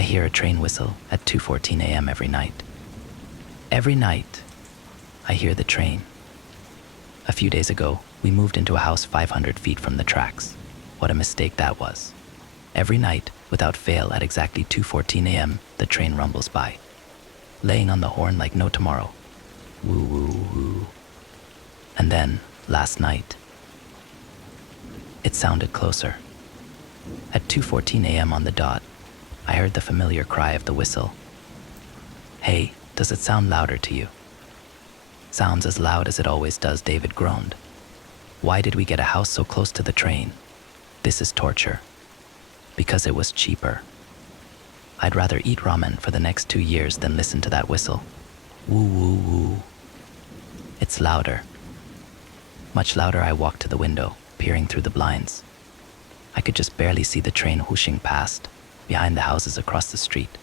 I hear a train whistle at 2:14 a.m. every night. Every night, I hear the train. A few days ago, we moved into a house 500 feet from the tracks. What a mistake that was. Every night, without fail, at exactly 2:14 a.m., the train rumbles by, laying on the horn like no tomorrow. Woo, woo, woo. And then, last night, it sounded closer. At 2:14 a.m. on the dot, I heard the familiar cry of the whistle. Hey, does it sound louder to you? Sounds as loud as it always does, David groaned. Why did we get a house so close to the train? This is torture. Because it was cheaper. I'd rather eat ramen for the next 2 years than listen to that whistle. Woo, woo, woo. It's louder. Much louder. I walked to the window, peering through the blinds. I could just barely see the train whooshing past, behind the houses across the street.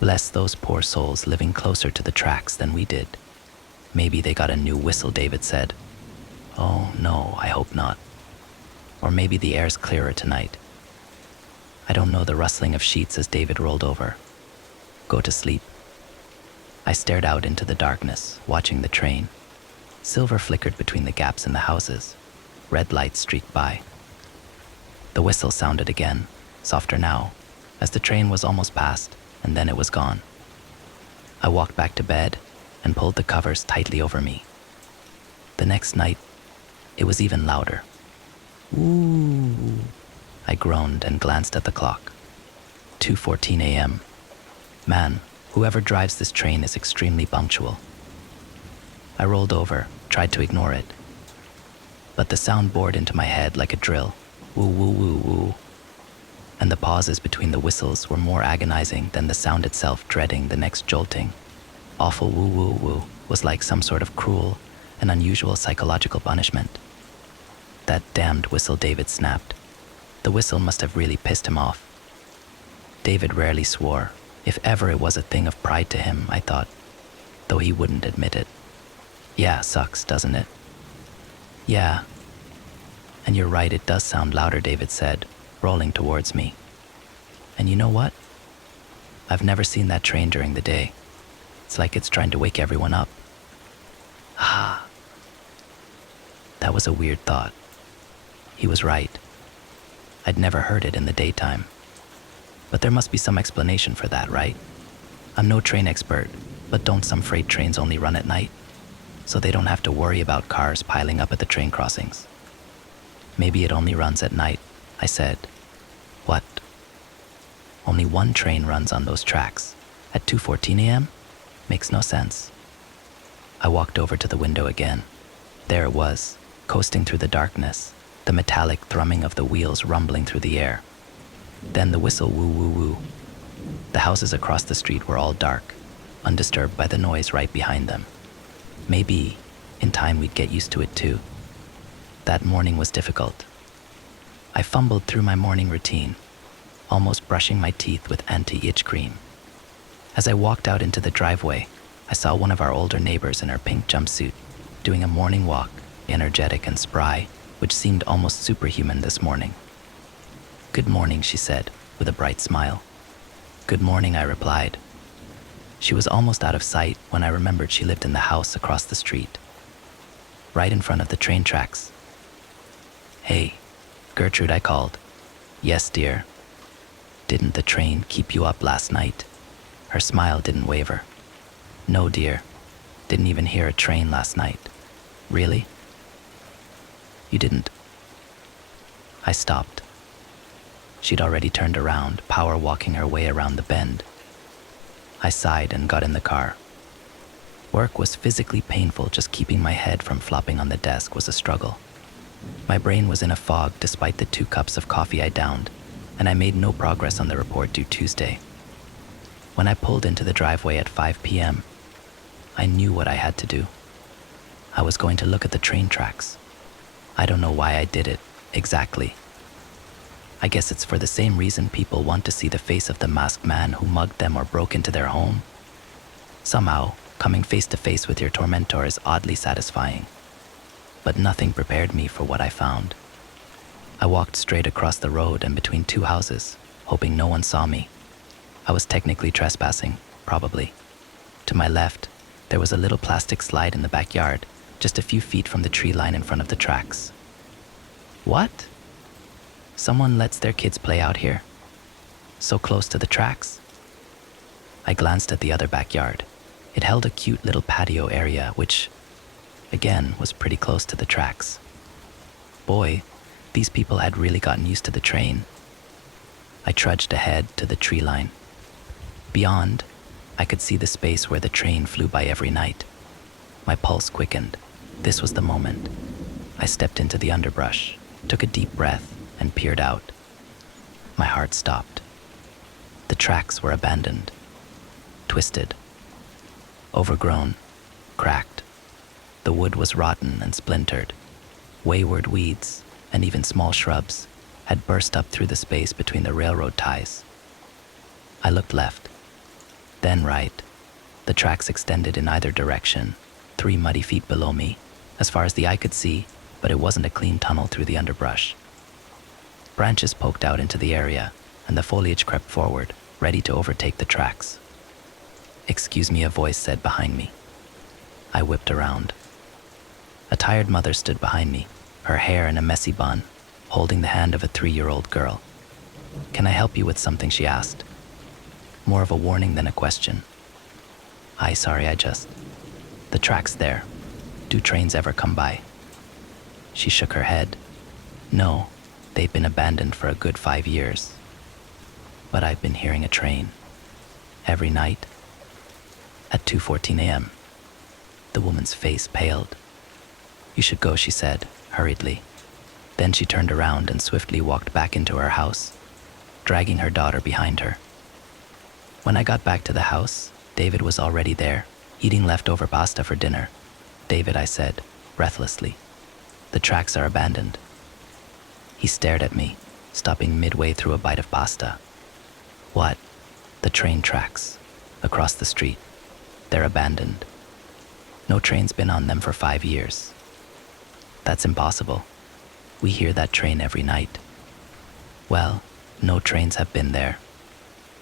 Bless those poor souls living closer to the tracks than we did. Maybe they got a new whistle, David said. Oh no, I hope not. Or maybe the air's clearer tonight. I don't know the rustling of sheets as David rolled over. Go to sleep. I stared out into the darkness, watching the train. Silver flickered between the gaps in the houses. Red lights streaked by. The whistle sounded again, softer now, as the train was almost past, and then it was gone. I walked back to bed and pulled the covers tightly over me. The next night, it was even louder. Ooh, I groaned and glanced at the clock. 2:14 a.m. Man, whoever drives this train is extremely punctual. I rolled over, tried to ignore it. But the sound bored into my head like a drill. Woo, woo, woo, woo. And the pauses between the whistles were more agonizing than the sound itself, dreading the next jolting. Awful woo, woo, woo was like some sort of cruel and unusual psychological punishment. That damned whistle, David snapped. The whistle must have really pissed him off. David rarely swore. If ever it was a thing of pride to him, I thought, though he wouldn't admit it. Yeah, sucks, doesn't it? Yeah. And you're right, it does sound louder, David said, rolling towards me. And you know what? I've never seen that train during the day. It's like it's trying to wake everyone up. Ah. That was a weird thought. He was right. I'd never heard it in the daytime. But there must be some explanation for that, right? I'm no train expert, but don't some freight trains only run at night? So they don't have to worry about cars piling up at the train crossings. Maybe it only runs at night, I said. What? Only one train runs on those tracks at 2:14 a.m.? Makes no sense. I walked over to the window again. There it was, coasting through the darkness, the metallic thrumming of the wheels rumbling through the air. Then the whistle, woo, woo, woo. The houses across the street were all dark, undisturbed by the noise right behind them. Maybe, in time, we'd get used to it too. That morning was difficult. I fumbled through my morning routine, almost brushing my teeth with anti-itch cream. As I walked out into the driveway, I saw one of our older neighbors in her pink jumpsuit, doing a morning walk, energetic and spry, which seemed almost superhuman this morning. Good morning, she said, with a bright smile. Good morning, I replied. She was almost out of sight when I remembered she lived in the house across the street, right in front of the train tracks. Hey, Gertrude, I called. Yes, dear. Didn't the train keep you up last night? Her smile didn't waver. No, dear. Didn't even hear a train last night. Really? You didn't? I stopped. She'd already turned around, power walking her way around the bend. I sighed and got in the car. Work was physically painful. Just keeping my head from flopping on the desk was a struggle. My brain was in a fog despite the 2 cups of coffee I downed, and I made no progress on the report due Tuesday. When I pulled into the driveway at 5 p.m., I knew what I had to do. I was going to look at the train tracks. I don't know why I did it, exactly. I guess it's for the same reason people want to see the face of the masked man who mugged them or broke into their home. Somehow, coming face to face with your tormentor is oddly satisfying. But nothing prepared me for what I found. I walked straight across the road and between 2 houses, hoping no one saw me. I was technically trespassing, probably. To my left, there was a little plastic slide in the backyard, just a few feet from the tree line in front of the tracks. What? Someone lets their kids play out here? So close to the tracks? I glanced at the other backyard. It held a cute little patio area, which, again, was pretty close to the tracks. Boy, these people had really gotten used to the train. I trudged ahead to the tree line. Beyond, I could see the space where the train flew by every night. My pulse quickened. This was the moment. I stepped into the underbrush, took a deep breath, and peered out. My heart stopped. The tracks were abandoned, twisted, overgrown, cracked. The wood was rotten and splintered. Wayward weeds, and even small shrubs, had burst up through the space between the railroad ties. I looked left, then right. The tracks extended in either direction, 3 muddy feet below me, as far as the eye could see, but it wasn't a clean tunnel through the underbrush. Branches poked out into the area, and the foliage crept forward, ready to overtake the tracks. "Excuse me," a voice said behind me. I whipped around. A tired mother stood behind me, her hair in a messy bun, holding the hand of a 3-year-old girl. "Can I help you with something?" she asked. More of a warning than a question. Sorry, the track's there. Do trains ever come by?" She shook her head. "No, they've been abandoned for a good 5 years. But I've been hearing a train. Every night. At 2:14 a.m. The woman's face paled. "You should go," she said, hurriedly. Then she turned around and swiftly walked back into her house, dragging her daughter behind her. When I got back to the house, David was already there, eating leftover pasta for dinner. "David," I said, breathlessly, "the tracks are abandoned." He stared at me, stopping midway through a bite of pasta. "What?" "The train tracks, across the street. They're abandoned. No train's been on them for 5 years. That's impossible. We hear that train every night." "Well, no trains have been there.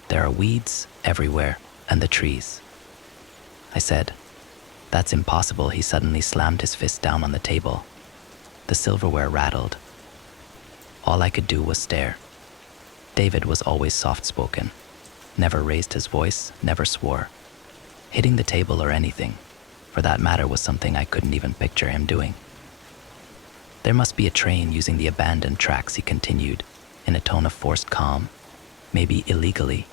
There are weeds everywhere, and the trees." I said, "That's impossible." He suddenly slammed his fist down on the table. The silverware rattled. All I could do was stare. David was always soft-spoken, never raised his voice, never swore. Hitting the table or anything, for that matter, was something I couldn't even picture him doing. "There must be a train using the abandoned tracks," he continued, in a tone of forced calm, "maybe illegally."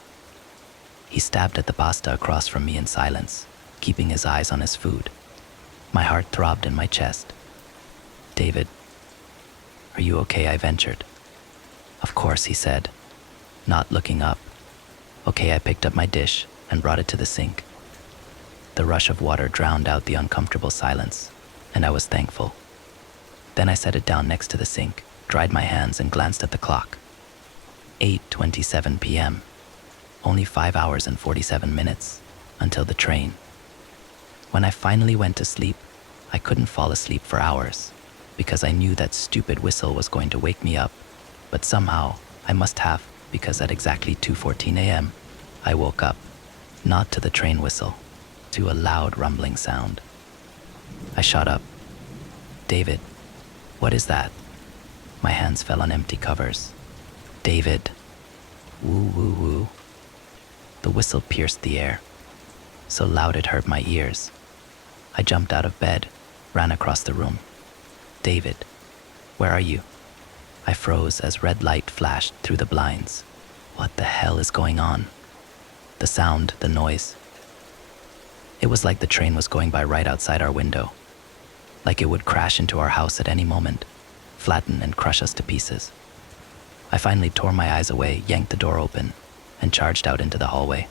He stabbed at the pasta across from me in silence, keeping his eyes on his food. My heart throbbed in my chest. "David, are you okay?" I ventured. "Of course," he said, not looking up. "Okay." I picked up my dish and brought it to the sink. The rush of water drowned out the uncomfortable silence, and I was thankful. Then I set it down next to the sink, dried my hands, and glanced at the clock. 8:27 p.m. Only 5 hours and 47 minutes until the train. When I finally went to sleep, I couldn't fall asleep for hours because I knew that stupid whistle was going to wake me up, but somehow I must have, because at exactly 2:14 a.m., I woke up, not to the train whistle, to a loud rumbling sound. I shot up. "David, what is that?" My hands fell on empty covers. "David." Woo, woo, woo. The whistle pierced the air, so loud it hurt my ears. I jumped out of bed, ran across the room. "David, where are you?" I froze as red light flashed through the blinds. What the hell is going on? The sound, the noise. It was like the train was going by right outside our window, like it would crash into our house at any moment, flatten and crush us to pieces. I finally tore my eyes away, yanked the door open, and charged out into the hallway.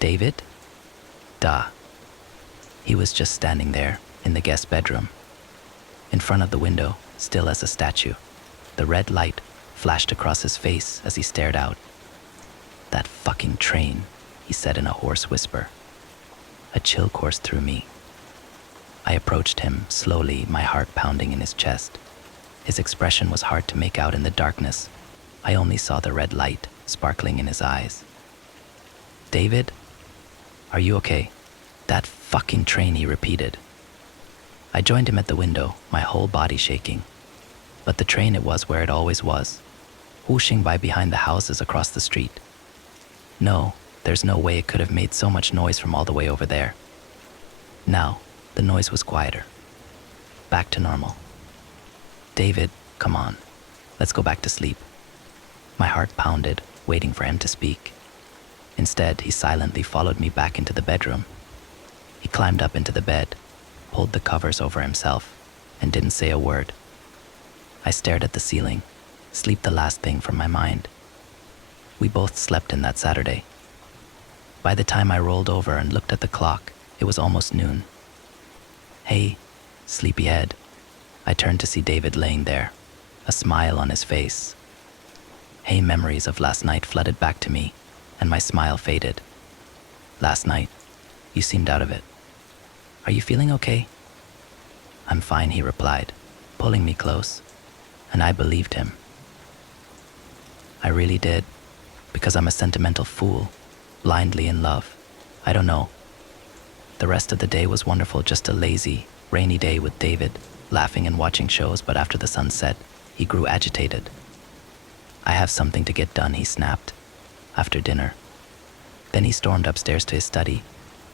"David?" Duh. He was just standing there, in the guest bedroom. In front of the window, still as a statue. The red light flashed across his face as he stared out. "That fucking train," he said in a hoarse whisper. A chill coursed through me. I approached him, slowly, my heart pounding in his chest. His expression was hard to make out in the darkness. I only saw the red light sparkling in his eyes. David, are you okay? That fucking train, he repeated. I joined him at the window, my whole body shaking. But the train, it was where it always was, whooshing by behind the houses across the street. No, there's no way it could have made so much noise from all the way over there. Now, the noise was quieter. Back to normal. David, come on. Let's go back to sleep. My heart pounded, waiting for him to speak. Instead, he silently followed me back into the bedroom. He climbed up into the bed, pulled the covers over himself, and didn't say a word. I stared at the ceiling, sleep the last thing from my mind. We both slept in that Saturday. By the time I rolled over and looked at the clock, it was almost noon. Hey, sleepyhead. I turned to see David laying there, a smile on his face. Hey, memories of last night flooded back to me, and my smile faded. Last night, you seemed out of it. Are you feeling okay? I'm fine, he replied, pulling me close, and I believed him. I really did, because I'm a sentimental fool, blindly in love. I don't know. The rest of the day was wonderful, just a lazy, rainy day with David, laughing and watching shows, but after the sun set, he grew agitated. I have something to get done, he snapped, after dinner. Then he stormed upstairs to his study,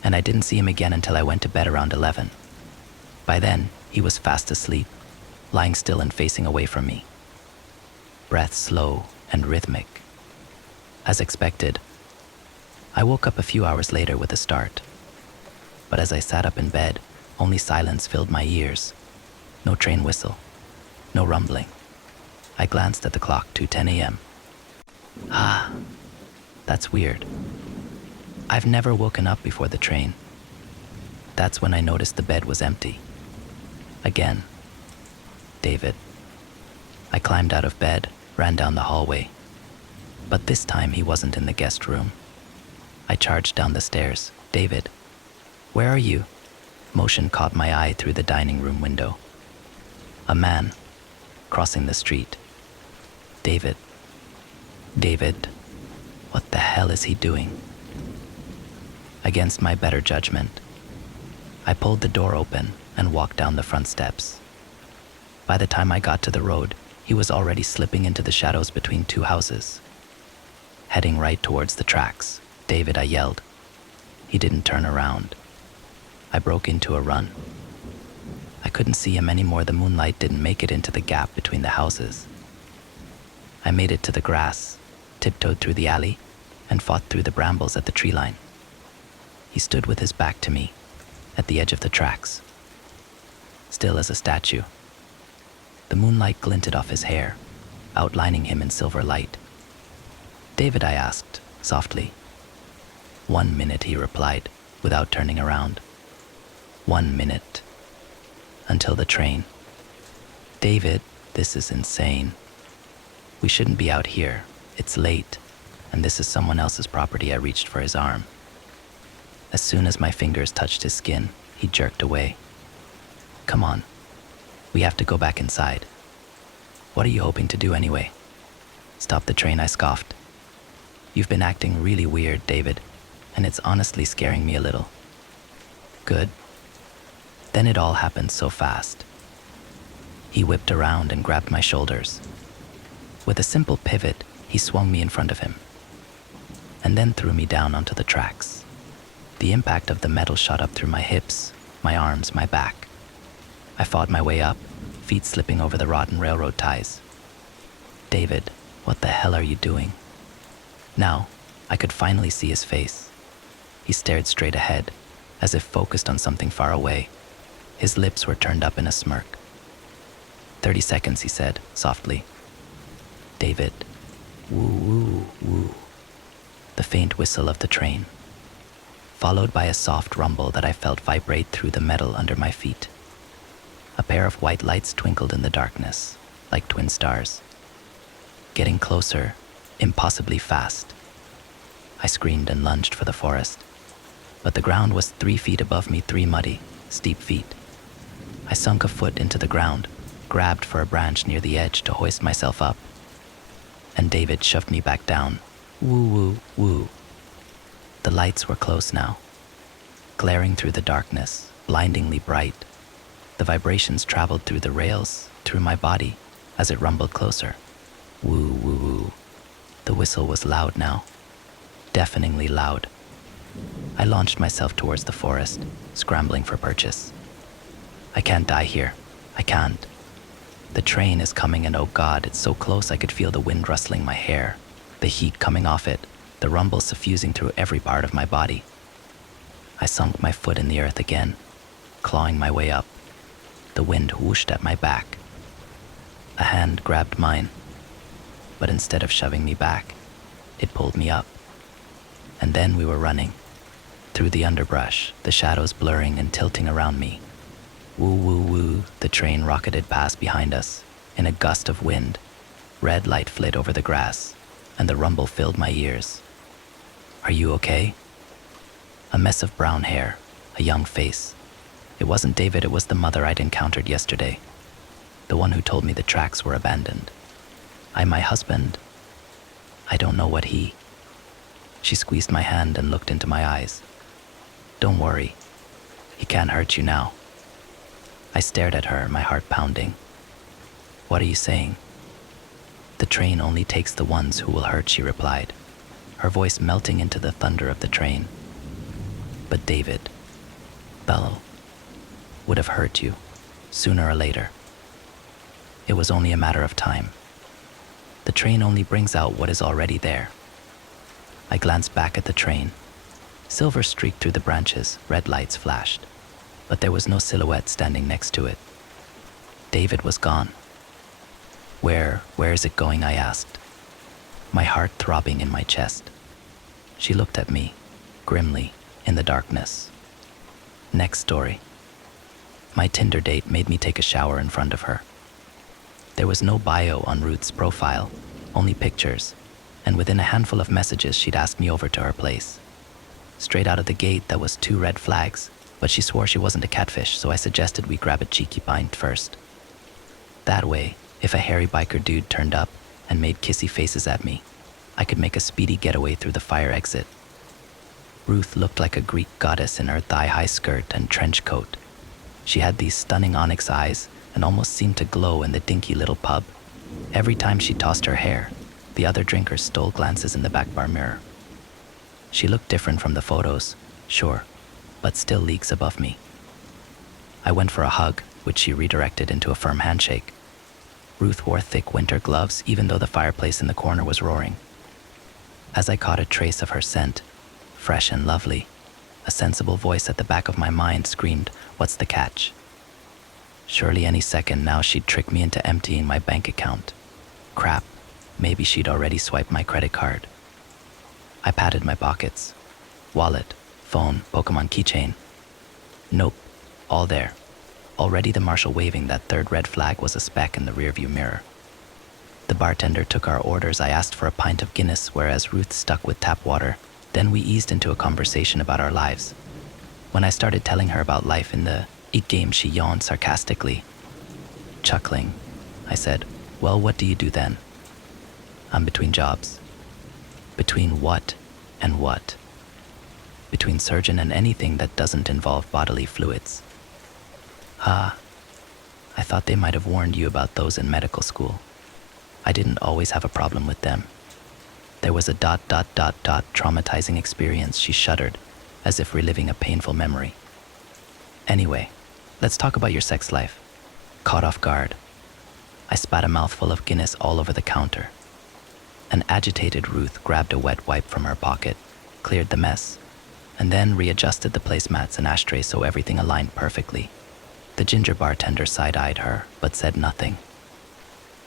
and I didn't see him again until I went to bed around 11. By then, he was fast asleep, lying still and facing away from me. Breath slow and rhythmic. As expected, I woke up a few hours later with a start. But as I sat up in bed, only silence filled my ears. No train whistle, no rumbling. I glanced at the clock, 2:10 a.m. That's weird. I've never woken up before the train. That's when I noticed the bed was empty. Again. David. I climbed out of bed, ran down the hallway. But this time he wasn't in the guest room. I charged down the stairs. David, where are you? Motion caught my eye through the dining room window. A man, crossing the street. David, what the hell is he doing? Against my better judgment, I pulled the door open and walked down the front steps. By the time I got to the road, he was already slipping into the shadows between two houses. Heading right towards the tracks. David, I yelled. He didn't turn around. I broke into a run. I couldn't see him anymore. The moonlight didn't make it into the gap between the houses. I made it to the grass, tiptoed through the alley, and fought through the brambles at the tree line. He stood with his back to me, at the edge of the tracks, still as a statue. The moonlight glinted off his hair, outlining him in silver light. David, I asked, softly. 1 minute, he replied, without turning around. 1 minute. Until the train. David, this is insane. We shouldn't be out here. It's late, and this is someone else's property. I reached for his arm. As soon as my fingers touched his skin, he jerked away. Come on. We have to go back inside. What are you hoping to do anyway? Stop the train, I scoffed. You've been acting really weird, David, and it's honestly scaring me a little. Good. Then it all happened so fast. He whipped around and grabbed my shoulders. With a simple pivot, he swung me in front of him, and then threw me down onto the tracks. The impact of the metal shot up through my hips, my arms, my back. I fought my way up, feet slipping over the rotten railroad ties. David, what the hell are you doing? Now, I could finally see his face. He stared straight ahead, as if focused on something far away. His lips were turned up in a smirk. 30 seconds, he said, softly. David, woo, woo, woo. The faint whistle of the train, followed by a soft rumble that I felt vibrate through the metal under my feet. A pair of white lights twinkled in the darkness, like twin stars. Getting closer, impossibly fast. I screamed and lunged for the forest, but the ground was 3 feet above me, 3 muddy, steep feet. I sunk a foot into the ground, grabbed for a branch near the edge to hoist myself up, and David shoved me back down. Woo, woo, woo. The lights were close now, glaring through the darkness, blindingly bright. The vibrations traveled through the rails, through my body, as it rumbled closer. Woo, woo, woo. The whistle was loud now, deafeningly loud. I launched myself towards the forest, scrambling for purchase. I can't die here. I can't. The train is coming and oh God, it's so close I could feel the wind rustling my hair, the heat coming off it, the rumble suffusing through every part of my body. I sunk my foot in the earth again, clawing my way up. The wind whooshed at my back. A hand grabbed mine, but instead of shoving me back, it pulled me up. And then we were running, through the underbrush, the shadows blurring and tilting around me. Woo, woo, woo, the train rocketed past behind us, in a gust of wind. Red light flit over the grass, and the rumble filled my ears. Are you okay? A mess of brown hair, a young face. It wasn't David, it was the mother I'd encountered yesterday. The one who told me the tracks were abandoned. My husband. I don't know what he. She squeezed my hand and looked into my eyes. Don't worry. He can't hurt you now. I stared at her, my heart pounding. What are you saying? The train only takes the ones who will hurt, she replied, her voice melting into the thunder of the train. But David, Bello, would have hurt you, sooner or later. It was only a matter of time. The train only brings out what is already there. I glanced back at the train. Silver streaked through the branches, red lights flashed, but there was no silhouette standing next to it. David was gone. Where is it going? I asked, my heart throbbing in my chest. She looked at me, grimly, in the darkness. Next story. My Tinder date made me take a shower in front of her. There was no bio on Ruth's profile, only pictures, and within a handful of messages she'd asked me over to her place. Straight out of the gate there was 2 red flags, but she swore she wasn't a catfish, so I suggested we grab a cheeky pint first. That way, if a hairy biker dude turned up and made kissy faces at me, I could make a speedy getaway through the fire exit. Ruth looked like a Greek goddess in her thigh-high skirt and trench coat. She had these stunning onyx eyes and almost seemed to glow in the dinky little pub. Every time she tossed her hair, the other drinkers stole glances in the back bar mirror. She looked different from the photos, sure, but still leagues above me. I went for a hug, which she redirected into a firm handshake. Ruth wore thick winter gloves even though the fireplace in the corner was roaring. As I caught a trace of her scent, fresh and lovely, a sensible voice at the back of my mind screamed, "What's the catch?" Surely any second now she'd trick me into emptying my bank account. Crap, maybe she'd already swiped my credit card. I patted my pockets. Wallet, phone, Pokemon keychain. Nope, all there. Already the marshal waving that 3rd red flag was a speck in the rearview mirror. The bartender took our orders. I asked for a pint of Guinness, whereas Ruth stuck with tap water. Then we eased into a conversation about our lives. When I started telling her about life in the Eat game, she yawned sarcastically. Chuckling, I said, "Well, what do you do then?" "I'm between jobs." "Between what and what?" "Between surgeon and anything that doesn't involve bodily fluids." "Ah, I thought they might have warned you about those in medical school. I didn't always have a problem with them. There was a ... traumatizing experience." She shuddered, as if reliving a painful memory. "Anyway, let's talk about your sex life." Caught off guard, I spat a mouthful of Guinness all over the counter. An agitated Ruth grabbed a wet wipe from her pocket, cleared the mess, and then readjusted the placemats and ashtrays so everything aligned perfectly. The ginger bartender side-eyed her, but said nothing.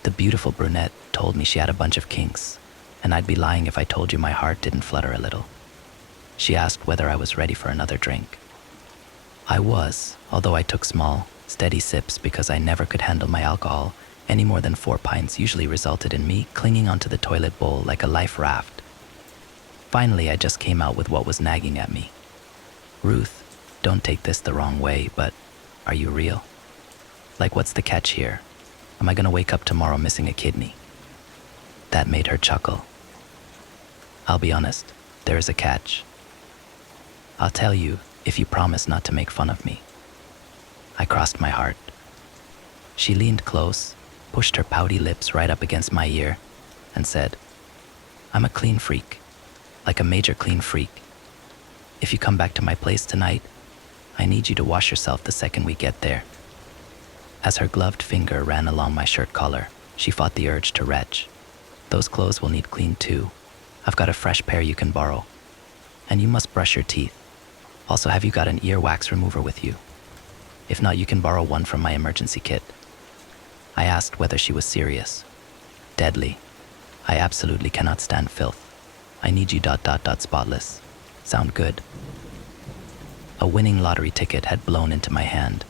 The beautiful brunette told me she had a bunch of kinks, and I'd be lying if I told you my heart didn't flutter a little. She asked whether I was ready for another drink. I was, although I took small, steady sips because I never could handle my alcohol. Any more than 4 pints usually resulted in me clinging onto the toilet bowl like a life raft. Finally, I just came out with what was nagging at me. "Ruth, don't take this the wrong way, but are you real? Like, what's the catch here? Am I gonna wake up tomorrow missing a kidney?" That made her chuckle. "I'll be honest, there is a catch. I'll tell you if you promise not to make fun of me. I crossed my heart. She leaned close, pushed her pouty lips right up against my ear, and said, I'm a clean freak, like a major clean freak. If you come back to my place tonight, I need you to wash yourself the second we get there. As her gloved finger ran along my shirt collar, she fought the urge to retch. Those clothes will need cleaned too. I've got a fresh pair you can borrow. And you must brush your teeth. Also, have you got an ear wax remover with you? If not, you can borrow one from my emergency kit. I asked whether she was serious. Deadly. I absolutely cannot stand filth. I need you ... spotless. Sound good? A winning lottery ticket had blown into my hand.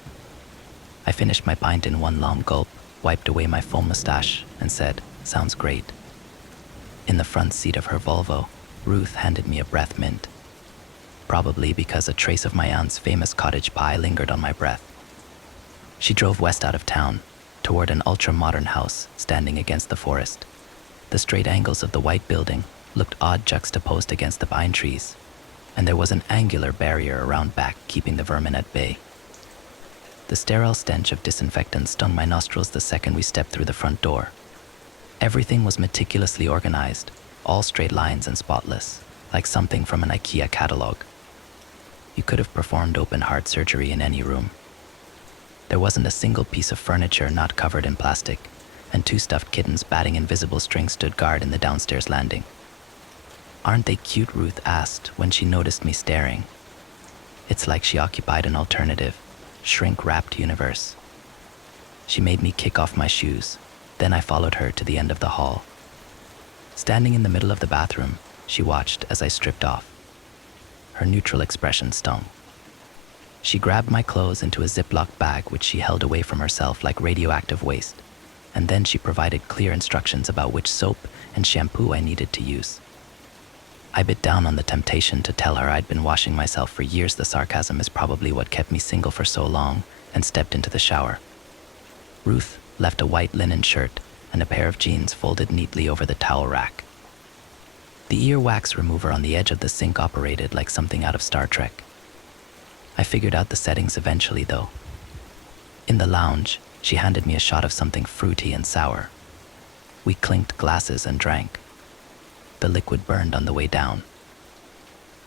I finished my pint in one long gulp, wiped away my foam mustache, and said, sounds great. In the front seat of her Volvo, Ruth handed me a breath mint. Probably because a trace of my aunt's famous cottage pie lingered on my breath. She drove west out of town, toward an ultra-modern house standing against the forest. The straight angles of the white building looked odd juxtaposed against the pine trees, and there was an angular barrier around back keeping the vermin at bay. The sterile stench of disinfectant stung my nostrils the second we stepped through the front door. Everything was meticulously organized, all straight lines and spotless, like something from an IKEA catalog. You could have performed open heart surgery in any room. There wasn't a single piece of furniture not covered in plastic, and 2 stuffed kittens batting invisible strings stood guard in the downstairs landing. Aren't they cute? Ruth asked when she noticed me staring. It's like she occupied an alternative, shrink-wrapped universe. She made me kick off my shoes, then I followed her to the end of the hall. Standing in the middle of the bathroom, she watched as I stripped off. Her neutral expression stung. She grabbed my clothes into a Ziploc bag which she held away from herself like radioactive waste, and then she provided clear instructions about which soap and shampoo I needed to use. I bit down on the temptation to tell her I'd been washing myself for years. The sarcasm is probably what kept me single for so long, and stepped into the shower. Ruth left a white linen shirt and a pair of jeans folded neatly over the towel rack. The ear wax remover on the edge of the sink operated like something out of Star Trek. I figured out the settings eventually, though. In the lounge, she handed me a shot of something fruity and sour. We clinked glasses and drank. The liquid burned on the way down.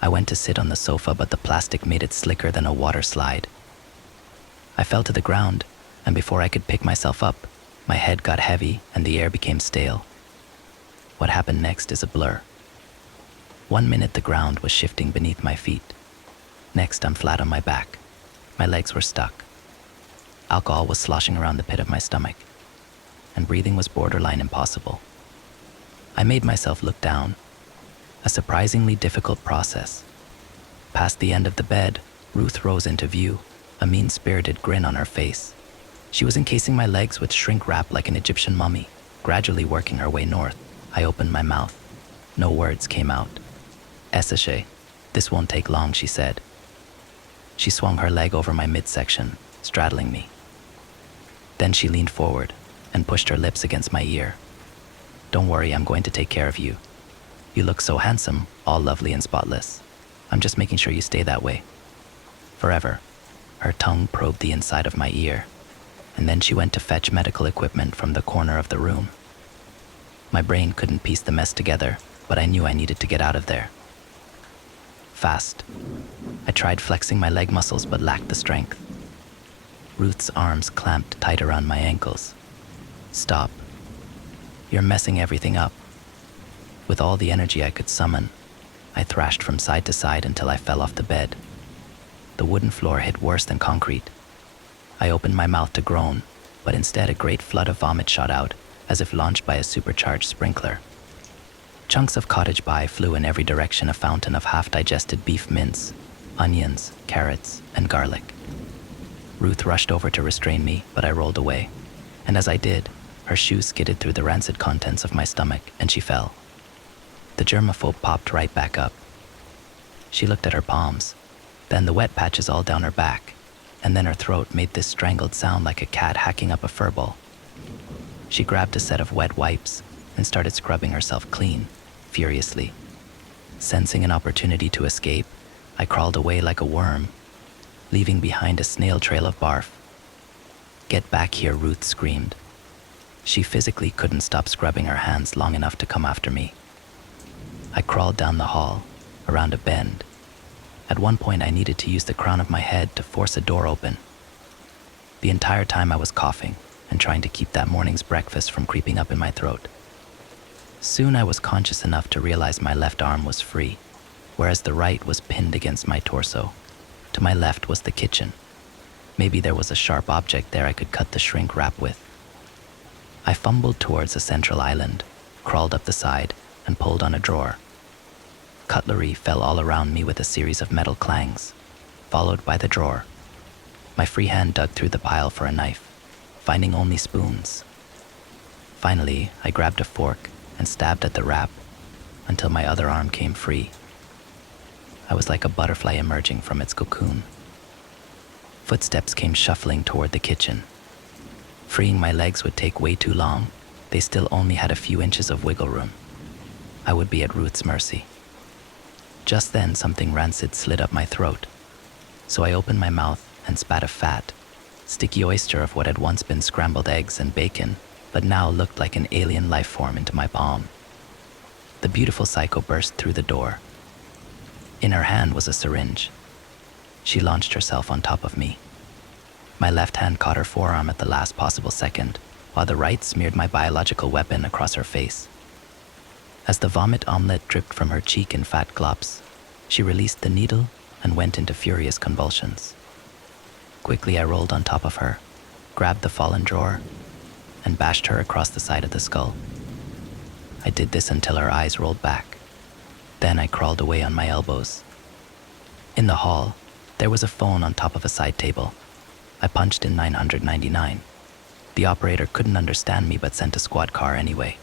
I went to sit on the sofa, but the plastic made it slicker than a water slide. I fell to the ground, and before I could pick myself up, my head got heavy and the air became stale. What happened next is a blur. 1 minute the ground was shifting beneath my feet. Next, I'm flat on my back. My legs were stuck. Alcohol was sloshing around the pit of my stomach, and breathing was borderline impossible. I made myself look down, a surprisingly difficult process. Past the end of the bed, Ruth rose into view, a mean-spirited grin on her face. She was encasing my legs with shrink wrap like an Egyptian mummy, gradually working her way north. I opened my mouth. No words came out. "Essache, this won't take long," she said. She swung her leg over my midsection, straddling me. Then she leaned forward and pushed her lips against my ear. "Don't worry, I'm going to take care of you. You look so handsome, all lovely and spotless. I'm just making sure you stay that way. Forever." Her tongue probed the inside of my ear, and then she went to fetch medical equipment from the corner of the room. My brain couldn't piece the mess together, but I knew I needed to get out of there. Fast. I tried flexing my leg muscles but lacked the strength. Ruth's arms clamped tight around my ankles. "Stop. You're messing everything up." With all the energy I could summon, I thrashed from side to side until I fell off the bed. The wooden floor hit worse than concrete. I opened my mouth to groan, but instead a great flood of vomit shot out, as if launched by a supercharged sprinkler. Chunks of cottage pie flew in every direction, a fountain of half-digested beef mince, onions, carrots, and garlic. Ruth rushed over to restrain me, but I rolled away, and as I did, her shoes skidded through the rancid contents of my stomach, and she fell. The germaphobe popped right back up. She looked at her palms, then the wet patches all down her back, and then her throat made this strangled sound like a cat hacking up a fur ball. She grabbed a set of wet wipes and started scrubbing herself clean, furiously. Sensing an opportunity to escape, I crawled away like a worm, leaving behind a snail trail of barf. "Get back here," Ruth screamed. She physically couldn't stop scrubbing her hands long enough to come after me. I crawled down the hall, around a bend. At one point, I needed to use the crown of my head to force a door open. The entire time I was coughing and trying to keep that morning's breakfast from creeping up in my throat. Soon I was conscious enough to realize my left arm was free, whereas the right was pinned against my torso. To my left was the kitchen. Maybe there was a sharp object there I could cut the shrink wrap with. I fumbled towards a central island, crawled up the side, and pulled on a drawer. Cutlery fell all around me with a series of metal clangs, followed by the drawer. My free hand dug through the pile for a knife, finding only spoons. Finally, I grabbed a fork and stabbed at the wrap until my other arm came free. I was like a butterfly emerging from its cocoon. Footsteps came shuffling toward the kitchen. Freeing my legs would take way too long. They still only had a few inches of wiggle room. I would be at Ruth's mercy. Just then, something rancid slid up my throat. So I opened my mouth and spat a fat, sticky oyster of what had once been scrambled eggs and bacon, but now looked like an alien life form into my palm. The beautiful psycho burst through the door. In her hand was a syringe. She launched herself on top of me. My left hand caught her forearm at the last possible second, while the right smeared my biological weapon across her face. As the vomit omelet dripped from her cheek in fat glops, she released the needle and went into furious convulsions. Quickly, I rolled on top of her, grabbed the fallen drawer, and bashed her across the side of the skull. I did this until her eyes rolled back. Then I crawled away on my elbows. In the hall, there was a phone on top of a side table. I punched in 999. The operator couldn't understand me but sent a squad car anyway.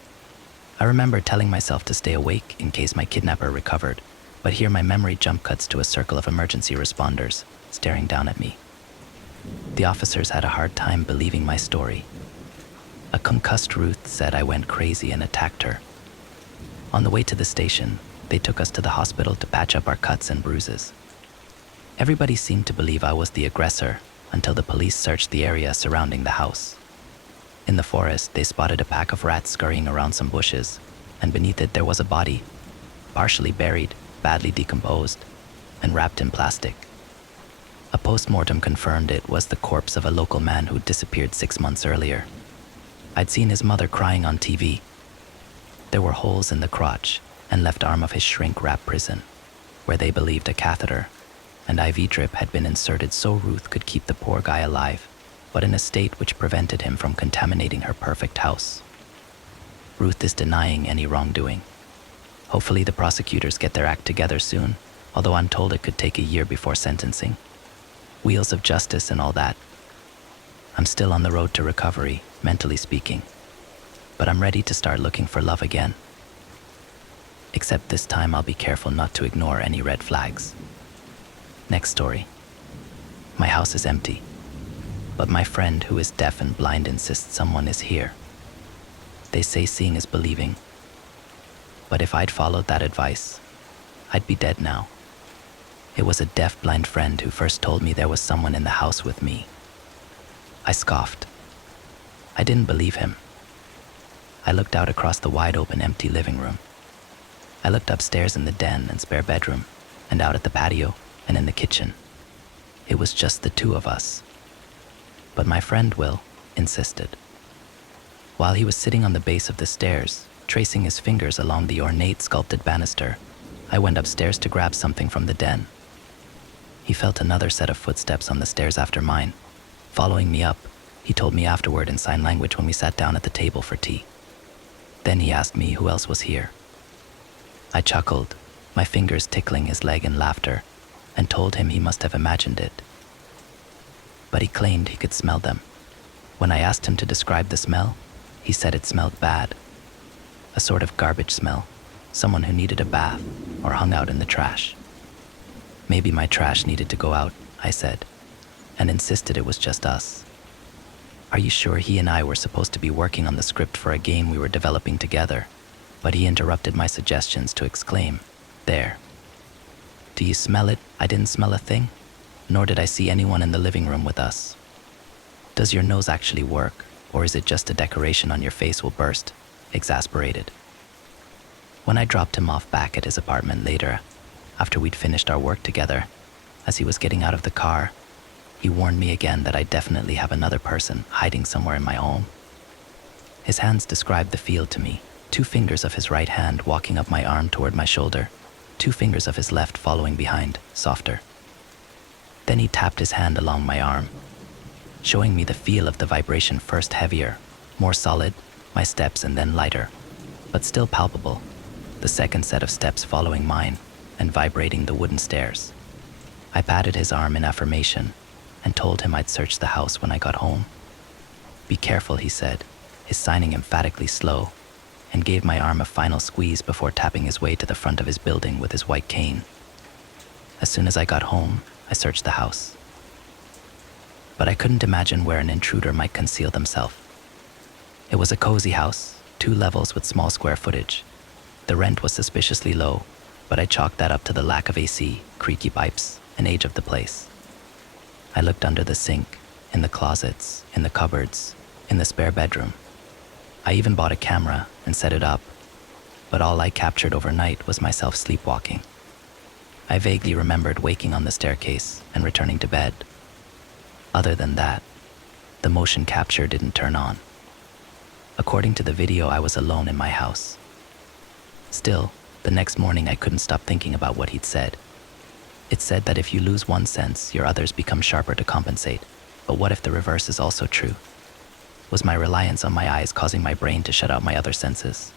I remember telling myself to stay awake in case my kidnapper recovered, but here my memory jump cuts to a circle of emergency responders staring down at me. The officers had a hard time believing my story. A concussed Ruth said I went crazy and attacked her. On the way to the station, they took us to the hospital to patch up our cuts and bruises. Everybody seemed to believe I was the aggressor until the police searched the area surrounding the house. In the forest, they spotted a pack of rats scurrying around some bushes, and beneath it there was a body, partially buried, badly decomposed, and wrapped in plastic. A post-mortem confirmed it was the corpse of a local man who'd disappeared 6 months earlier. I'd seen his mother crying on TV. There were holes in the crotch and left arm of his shrink-wrap prison, where they believed a catheter and IV drip had been inserted so Ruth could keep the poor guy alive, but in a state which prevented him from contaminating her perfect house. Ruth is denying any wrongdoing. Hopefully the prosecutors get their act together soon, although I'm told it could take a year before sentencing. Wheels of justice and all that. I'm still on the road to recovery, mentally speaking, but I'm ready to start looking for love again. Except this time I'll be careful not to ignore any red flags. Next story. My house is empty, but my friend who is deaf and blind insists someone is here. They say seeing is believing, but if I'd followed that advice, I'd be dead now. It was a deaf-blind friend who first told me there was someone in the house with me. I scoffed. I didn't believe him. I looked out across the wide-open empty living room. I looked upstairs in the den and spare bedroom, and out at the patio and in the kitchen. It was just the two of us. But my friend Will insisted. While he was sitting on the base of the stairs, tracing his fingers along the ornate sculpted banister, I went upstairs to grab something from the den. He felt another set of footsteps on the stairs after mine. Following me up, he told me afterward in sign language when we sat down at the table for tea. Then he asked me who else was here. I chuckled, my fingers tickling his leg in laughter, and told him he must have imagined it. But he claimed he could smell them. When I asked him to describe the smell, he said it smelled bad. A sort of garbage smell, someone who needed a bath or hung out in the trash. Maybe my trash needed to go out, I said, and insisted it was just us. Are you sure he and I were supposed to be working on the script for a game we were developing together? But he interrupted my suggestions to exclaim, "There." Do you smell it? I didn't smell a thing, nor did I see anyone in the living room with us. Does your nose actually work, or is it just a decoration on your face will burst, exasperated? When I dropped him off back at his apartment later, after we'd finished our work together, as he was getting out of the car, he warned me again that I definitely have another person hiding somewhere in my home. His hands described the feel to me, 2 fingers of his right hand walking up my arm toward my shoulder, 2 fingers of his left following behind, softer. Then he tapped his hand along my arm, showing me the feel of the vibration, first heavier, more solid, my steps, and then lighter, but still palpable, the second set of steps following mine and vibrating the wooden stairs. I patted his arm in affirmation and told him I'd search the house when I got home. Be careful, he said, his signing emphatically slow, and gave my arm a final squeeze before tapping his way to the front of his building with his white cane. As soon as I got home, I searched the house. But I couldn't imagine where an intruder might conceal themselves. It was a cozy house, 2 levels with small square footage. The rent was suspiciously low, but I chalked that up to the lack of AC, creaky pipes, and age of the place. I looked under the sink, in the closets, in the cupboards, in the spare bedroom. I even bought a camera and set it up, but all I captured overnight was myself sleepwalking. I vaguely remembered waking on the staircase and returning to bed. Other than that, the motion capture didn't turn on. According to the video, I was alone in my house. Still, the next morning I couldn't stop thinking about what he'd said. It said that if you lose one sense, your others become sharper to compensate. But what if the reverse is also true? Was my reliance on my eyes causing my brain to shut out my other senses?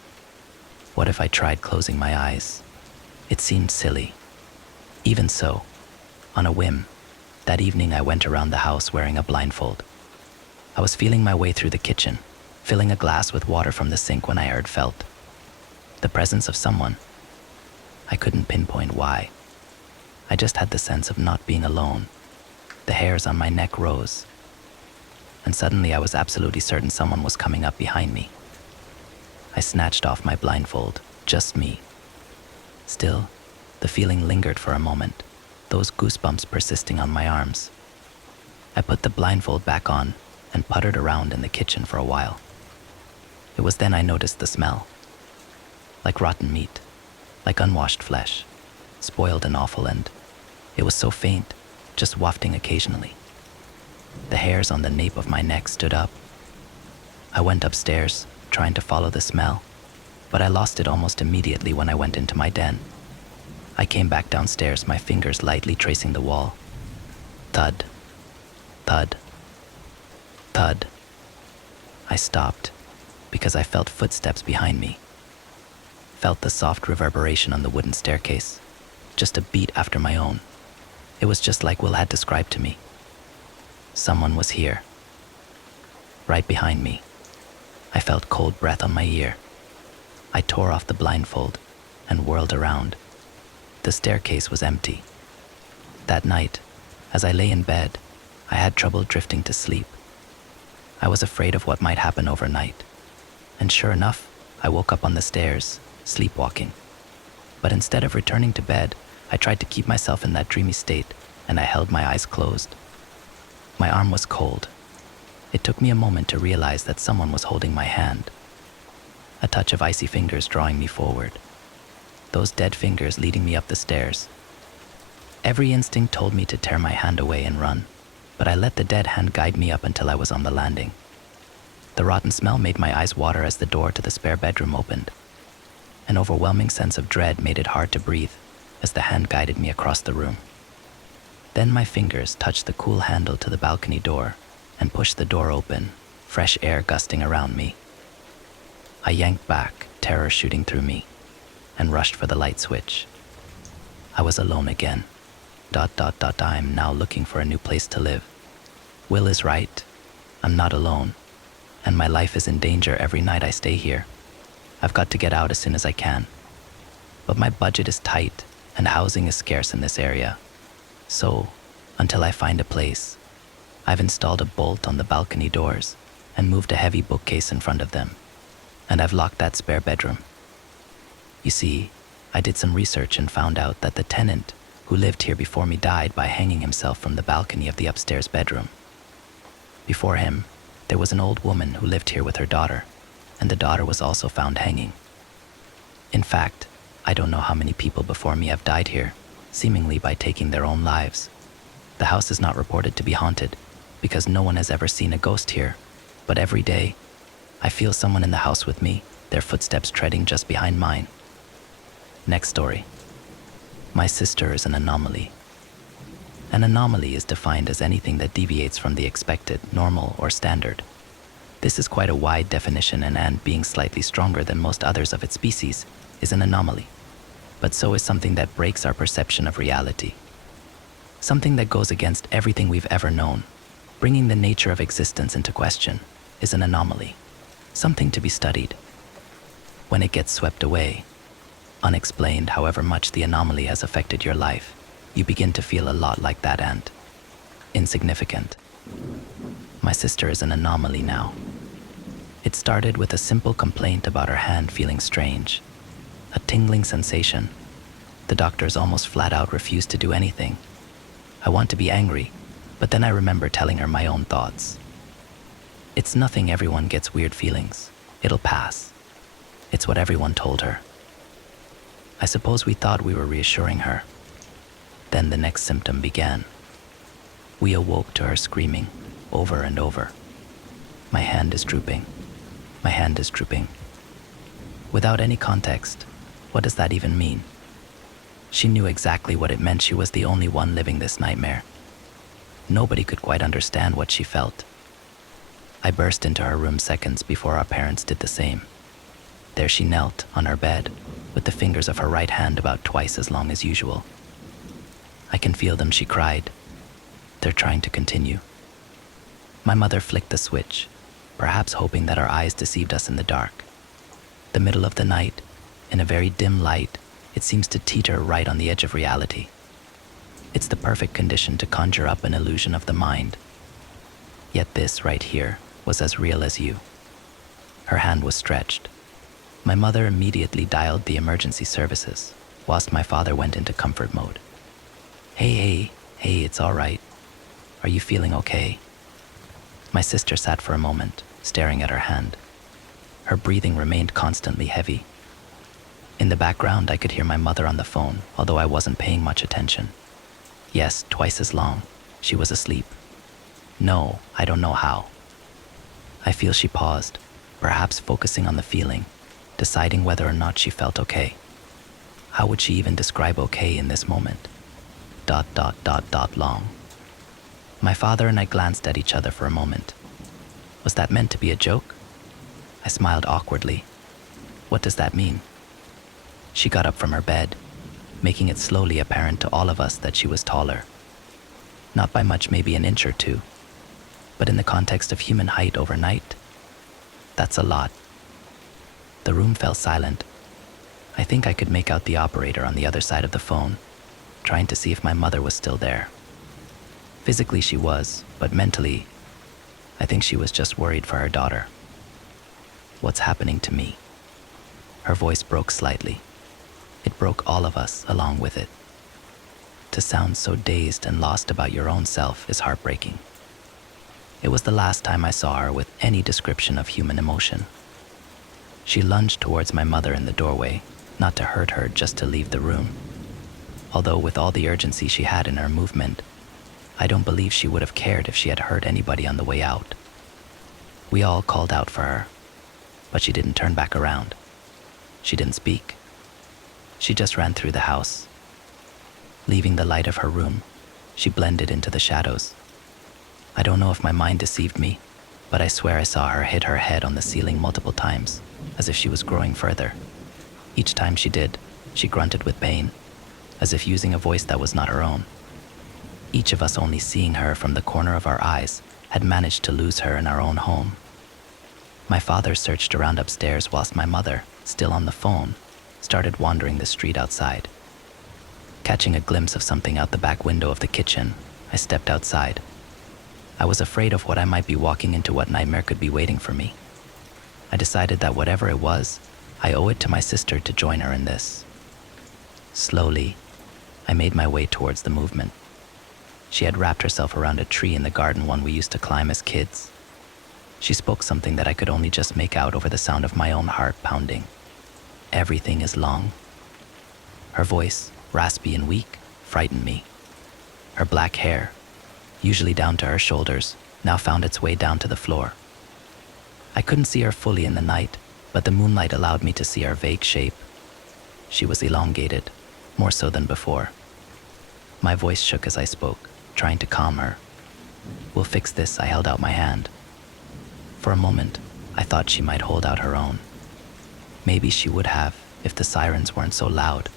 What if I tried closing my eyes? It seemed silly. Even so, on a whim, that evening I went around the house wearing a blindfold. I was feeling my way through the kitchen, filling a glass with water from the sink when I heard felt the presence of someone. I couldn't pinpoint why. I just had the sense of not being alone. The hairs on my neck rose, and suddenly I was absolutely certain someone was coming up behind me. I snatched off my blindfold, just me. Still, the feeling lingered for a moment, those goosebumps persisting on my arms. I put the blindfold back on and puttered around in the kitchen for a while. It was then I noticed the smell. Like rotten meat, like unwashed flesh, spoiled and awful, and it was so faint, just wafting occasionally. The hairs on the nape of my neck stood up. I went upstairs, trying to follow the smell, but I lost it almost immediately when I went into my den. I came back downstairs, my fingers lightly tracing the wall. Thud, thud, thud. I stopped because I felt footsteps behind me. Felt the soft reverberation on the wooden staircase, just a beat after my own. It was just like Will had described to me. Someone was here, right behind me. I felt cold breath on my ear. I tore off the blindfold and whirled around. The staircase was empty. That night, as I lay in bed, I had trouble drifting to sleep. I was afraid of what might happen overnight. And sure enough, I woke up on the stairs, sleepwalking. But instead of returning to bed, I tried to keep myself in that dreamy state, and I held my eyes closed. My arm was cold. It took me a moment to realize that someone was holding my hand. A touch of icy fingers drawing me forward. Those dead fingers leading me up the stairs. Every instinct told me to tear my hand away and run, but I let the dead hand guide me up until I was on the landing. The rotten smell made my eyes water as the door to the spare bedroom opened. An overwhelming sense of dread made it hard to breathe as the hand guided me across the room. Then my fingers touched the cool handle to the balcony door and pushed the door open, fresh air gusting around me. I yanked back, terror shooting through me, and rushed for the light switch. I was alone again. I'm now looking for a new place to live. Will is right. I'm not alone, and my life is in danger every night I stay here. I've got to get out as soon as I can. But my budget is tight, and housing is scarce in this area. So, until I find a place, I've installed a bolt on the balcony doors and moved a heavy bookcase in front of them. And I've locked that spare bedroom. You see, I did some research and found out that the tenant, who lived here before me died by hanging himself from the balcony of the upstairs bedroom. Before him, there was an old woman who lived here with her daughter, and the daughter was also found hanging. In fact, I don't know how many people before me have died here, seemingly by taking their own lives. The house is not reported to be haunted, because no one has ever seen a ghost here, but every day, I feel someone in the house with me, their footsteps treading just behind mine. Next story. My sister is an anomaly. An anomaly is defined as anything that deviates from the expected, normal, or standard. This is quite a wide definition, and being slightly stronger than most others of its species, is an anomaly. But so is something that breaks our perception of reality. Something that goes against everything we've ever known, bringing the nature of existence into question, is an anomaly. Something to be studied. When it gets swept away, unexplained, however much the anomaly has affected your life, you begin to feel a lot like that ant. Insignificant. My sister is an anomaly now. It started with a simple complaint about her hand feeling strange. A tingling sensation. The doctors almost flat out refused to do anything. I want to be angry, but then I remember telling her my own thoughts. It's nothing, everyone gets weird feelings. It'll pass. It's what everyone told her. I suppose we thought we were reassuring her. Then the next symptom began. We awoke to her screaming, over and over. My hand is drooping. My hand is drooping. Without any context, what does that even mean? She knew exactly what it meant. She was the only one living this nightmare. Nobody could quite understand what she felt. I burst into her room seconds before our parents did the same. There she knelt on her bed, with the fingers of her right hand about twice as long as usual. I can feel them, she cried. They're trying to continue. My mother flicked the switch, perhaps hoping that our eyes deceived us in the dark. The middle of the night, in a very dim light, it seems to teeter right on the edge of reality. It's the perfect condition to conjure up an illusion of the mind. Yet this right here was as real as you. Her hand was stretched. My mother immediately dialed the emergency services, whilst my father went into comfort mode. Hey, it's all right. Are you feeling okay? My sister sat for a moment, staring at her hand. Her breathing remained constantly heavy. In the background, I could hear my mother on the phone, although I wasn't paying much attention. Yes, twice as long. She was asleep. No, I don't know how. I feel she paused, perhaps focusing on the feeling, deciding whether or not she felt okay. How would she even describe okay in this moment? ... long. My father and I glanced at each other for a moment. Was that meant to be a joke? I smiled awkwardly. What does that mean? She got up from her bed, making it slowly apparent to all of us that she was taller. Not by much, maybe an inch or two, but in the context of human height overnight, that's a lot. The room fell silent. I think I could make out the operator on the other side of the phone, trying to see if my mother was still there. Physically she was, but mentally, I think she was just worried for her daughter. What's happening to me? Her voice broke slightly. It broke all of us along with it. To sound so dazed and lost about your own self is heartbreaking. It was the last time I saw her with any description of human emotion. She lunged towards my mother in the doorway, not to hurt her, just to leave the room. Although with all the urgency she had in her movement, I don't believe she would have cared if she had hurt anybody on the way out. We all called out for her, but she didn't turn back around. She didn't speak. She just ran through the house. Leaving the light of her room, she blended into the shadows. I don't know if my mind deceived me, but I swear I saw her hit her head on the ceiling multiple times, as if she was growing further. Each time she did, she grunted with pain, as if using a voice that was not her own. Each of us only seeing her from the corner of our eyes had managed to lose her in our own home. My father searched around upstairs whilst my mother, still on the phone, started wandering the street outside. Catching a glimpse of something out the back window of the kitchen, I stepped outside. I was afraid of what I might be walking into, what nightmare could be waiting for me. I decided that whatever it was, I owe it to my sister to join her in this. Slowly, I made my way towards the movement. She had wrapped herself around a tree in the garden one we used to climb as kids. She spoke something that I could only just make out over the sound of my own heart pounding. Everything is long. Her voice, raspy and weak, frightened me. Her black hair, usually down to her shoulders, now found its way down to the floor. I couldn't see her fully in the night, but the moonlight allowed me to see her vague shape. She was elongated, more so than before. My voice shook as I spoke, trying to calm her. "We'll fix this," I held out my hand. For a moment, I thought she might hold out her own. Maybe she would have, if the sirens weren't so loud.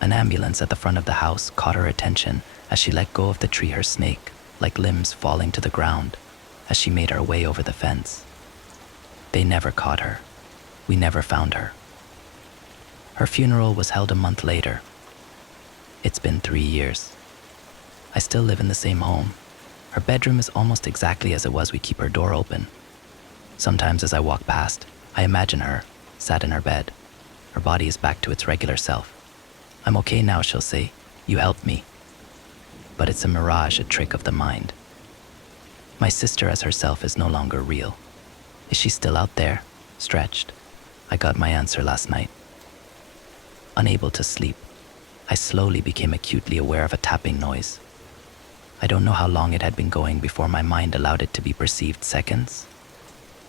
An ambulance at the front of the house caught her attention as she let go of the tree her snake, like limbs falling to the ground, as she made her way over the fence. They never caught her. We never found her. Her funeral was held a month later. It's been 3 years. I still live in the same home. Her bedroom is almost exactly as it was. We keep her door open. Sometimes as I walk past, I imagine her, sat in her bed. Her body is back to its regular self. "I'm okay now," she'll say. "You helped me." But it's a mirage, a trick of the mind. My sister as herself is no longer real. Is she still out there, stretched? I got my answer last night. Unable to sleep, I slowly became acutely aware of a tapping noise. I don't know how long it had been going before my mind allowed it to be perceived. Seconds?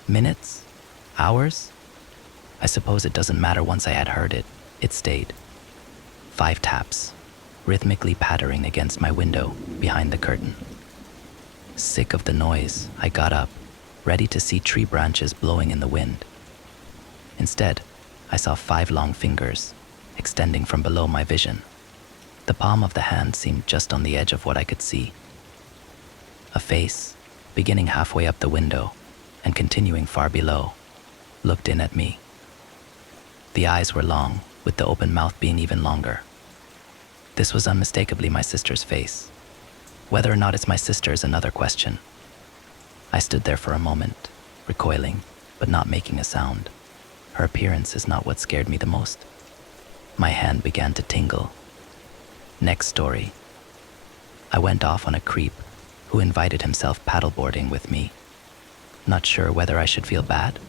Minutes? Hours? I suppose it doesn't matter. Once I had heard it, it stayed. 5 taps, rhythmically pattering against my window behind the curtain. Sick of the noise, I got up, ready to see tree branches blowing in the wind. Instead, I saw 5 long fingers, extending from below my vision. The palm of the hand seemed just on the edge of what I could see. A face, beginning halfway up the window and continuing far below, looked in at me. The eyes were long, with the open mouth being even longer. This was unmistakably my sister's face. Whether or not it's my sister is another question. I stood there for a moment, recoiling, but not making a sound. Her appearance is not what scared me the most. My hand began to tingle. Next story. I went off on a creep who invited himself paddleboarding with me. Not sure whether I should feel bad.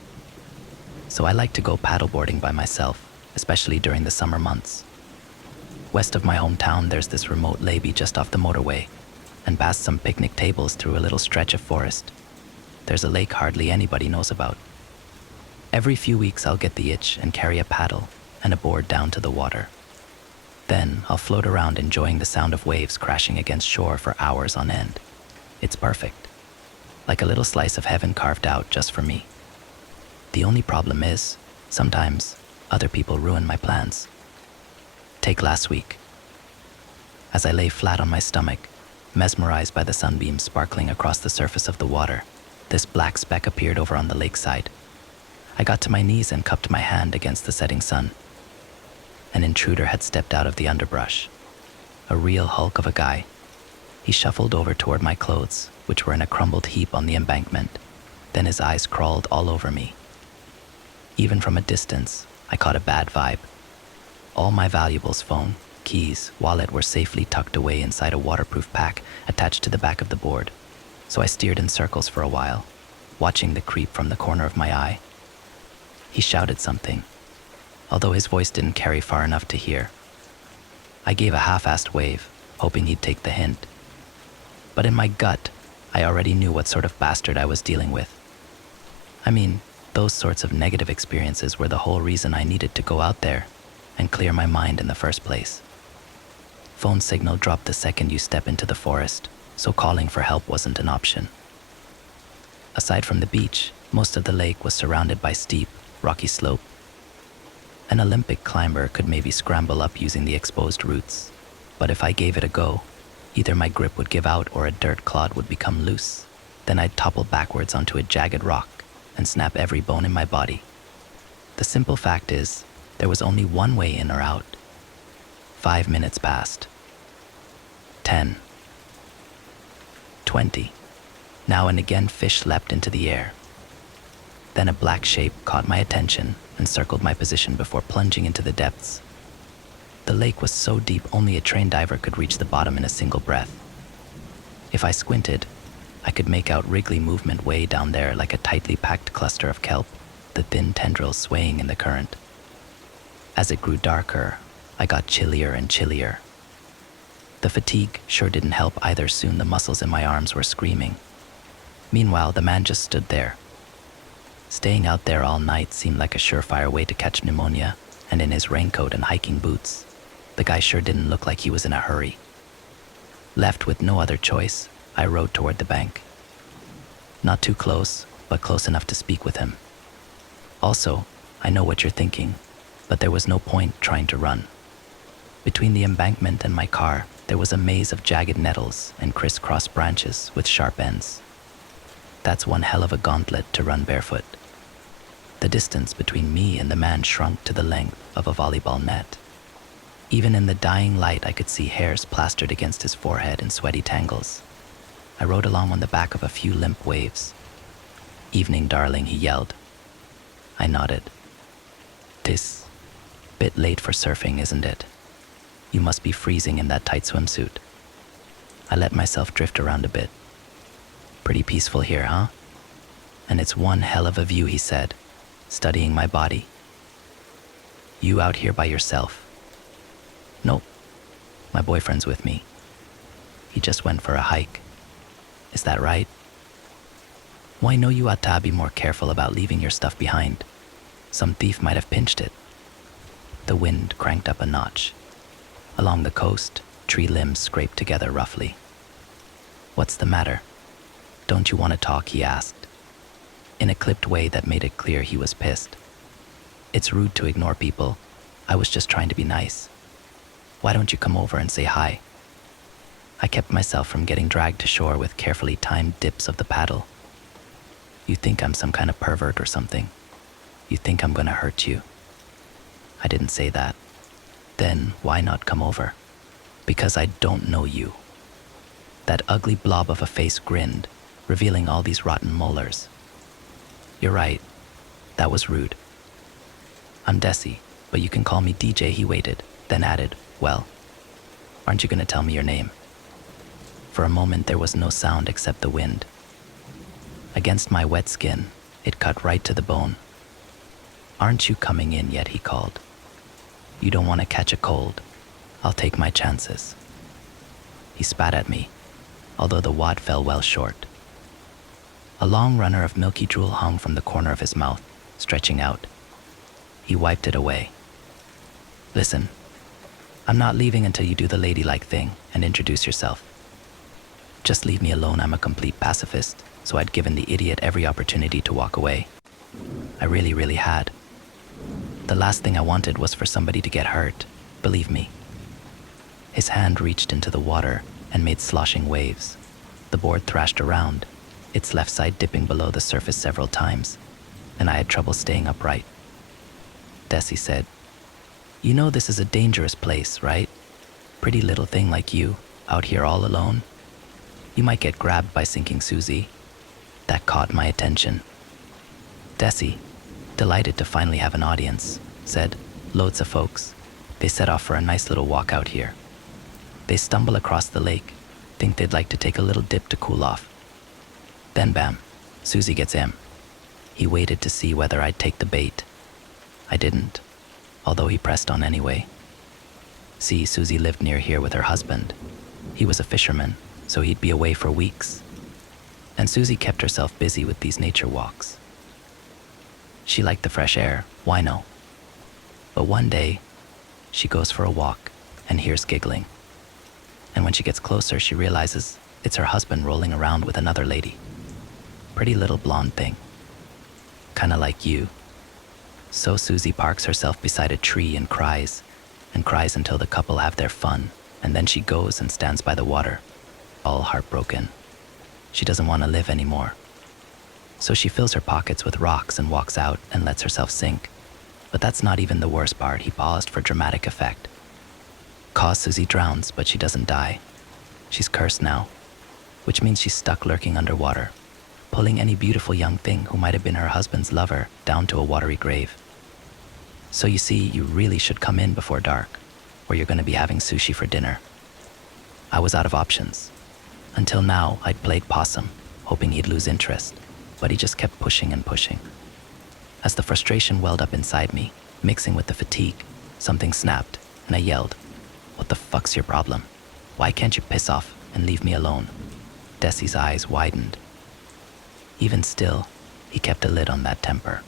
So I like to go paddleboarding by myself, especially during the summer months. West of my hometown, there's this remote levee just off the motorway, and past some picnic tables through a little stretch of forest. There's a lake hardly anybody knows about. Every few weeks I'll get the itch and carry a paddle and a board down to the water. Then I'll float around enjoying the sound of waves crashing against shore for hours on end. It's perfect, like a little slice of heaven carved out just for me. The only problem is, sometimes other people ruin my plans. Take last week. As I lay flat on my stomach, mesmerized by the sunbeams sparkling across the surface of the water, this black speck appeared over on the lakeside. I got to my knees and cupped my hand against the setting sun. An intruder had stepped out of the underbrush. A real hulk of a guy. He shuffled over toward my clothes, which were in a crumbled heap on the embankment. Then his eyes crawled all over me. Even from a distance, I caught a bad vibe. All my valuables, phone, keys, wallet, were safely tucked away inside a waterproof pack attached to the back of the board. So I steered in circles for a while, watching the creep from the corner of my eye. He shouted something, although his voice didn't carry far enough to hear. I gave a half-assed wave, hoping he'd take the hint. But in my gut, I already knew what sort of bastard I was dealing with. I mean, those sorts of negative experiences were the whole reason I needed to go out there and clear my mind in the first place. Phone signal dropped the second you step into the forest, so calling for help wasn't an option. Aside from the beach, most of the lake was surrounded by steep, rocky slope. An Olympic climber could maybe scramble up using the exposed roots, but if I gave it a go, either my grip would give out or a dirt clod would become loose. Then I'd topple backwards onto a jagged rock and snap every bone in my body. The simple fact is, there was only one way in or out. 5 minutes passed. 10. 20. Now and again fish leapt into the air. Then a black shape caught my attention and circled my position before plunging into the depths. The lake was so deep only a trained diver could reach the bottom in a single breath. If I squinted, I could make out wriggly movement way down there like a tightly packed cluster of kelp, the thin tendrils swaying in the current. As it grew darker, I got chillier and chillier. The fatigue sure didn't help either. Soon the muscles in my arms were screaming. Meanwhile, the man just stood there. Staying out there all night seemed like a surefire way to catch pneumonia, and in his raincoat and hiking boots, the guy sure didn't look like he was in a hurry. Left with no other choice, I rowed toward the bank. Not too close, but close enough to speak with him. Also, I know what you're thinking, but there was no point trying to run. Between the embankment and my car, there was a maze of jagged nettles and crisscross branches with sharp ends. That's one hell of a gauntlet to run barefoot. The distance between me and the man shrunk to the length of a volleyball net. Even in the dying light, I could see hairs plastered against his forehead in sweaty tangles. I rode along on the back of a few limp waves. "Evening, darling," he yelled. I nodded. "This bit late for surfing, isn't it? You must be freezing in that tight swimsuit." I let myself drift around a bit. "Pretty peaceful here, huh? And it's one hell of a view," he said, studying my body. "You out here by yourself?" "Nope. My boyfriend's with me. He just went for a hike." "Is that right?" "Why, no, you ought to be more careful about leaving your stuff behind. Some thief might have pinched it." The wind cranked up a notch. Along the coast, tree limbs scraped together roughly. "What's the matter? Don't you want to talk?" he asked, in a clipped way that made it clear he was pissed. "It's rude to ignore people. I was just trying to be nice. Why don't you come over and say hi?" I kept myself from getting dragged to shore with carefully timed dips of the paddle. "You think I'm some kind of pervert or something? You think I'm gonna hurt you?" I didn't say that. "Then why not come over?" "Because I don't know you." That ugly blob of a face grinned, revealing all these rotten molars. "You're right. That was rude. I'm Desi, but you can call me DJ." He waited, then added, "Well, aren't you gonna tell me your name?" For a moment there was no sound except the wind. Against my wet skin, it cut right to the bone. "Aren't you coming in yet?" he called. "You don't want to catch a cold. I'll take my chances." He spat at me, although the wad fell well short. A long runner of milky drool hung from the corner of his mouth, stretching out. He wiped it away. "Listen, I'm not leaving until you do the ladylike thing and introduce yourself. Just leave me alone. I'm a complete pacifist, so I'd given the idiot every opportunity to walk away. I really had. The last thing I wanted was for somebody to get hurt, believe me." His hand reached into the water and made sloshing waves. The board thrashed around, its left side dipping below the surface several times, and I had trouble staying upright. Desi said, "You know this is a dangerous place, right? Pretty little thing like you, out here all alone. You might get grabbed by sinking Susie." That caught my attention. Desi, delighted to finally have an audience, said, "Loads of folks. They set off for a nice little walk out here. They stumble across the lake, think they'd like to take a little dip to cool off. Then bam, Susie gets him." He waited to see whether I'd take the bait. I didn't, although he pressed on anyway. See, Susie lived near here with her husband. He was a fisherman, so he'd be away for weeks. And Susie kept herself busy with these nature walks. She liked the fresh air, why no? But one day, she goes for a walk and hears giggling. And when she gets closer, she realizes it's her husband rolling around with another lady. Pretty little blonde thing. Kinda like you. So Susie parks herself beside a tree and cries until the couple have their fun, and then she goes and stands by the water, all heartbroken. She doesn't want to live anymore. So she fills her pockets with rocks and walks out and lets herself sink. But that's not even the worst part. He paused for dramatic effect. Cause Susie drowns, but she doesn't die. She's cursed now, which means she's stuck lurking underwater, pulling any beautiful young thing who might have been her husband's lover down to a watery grave. So you see, you really should come in before dark, where you're gonna be having sushi for dinner. I was out of options. Until now, I'd played possum, hoping he'd lose interest, but he just kept pushing and pushing. As the frustration welled up inside me, mixing with the fatigue, something snapped, and I yelled, "What the fuck's your problem? Why can't you piss off and leave me alone?" Desi's eyes widened. Even still, he kept a lid on that temper.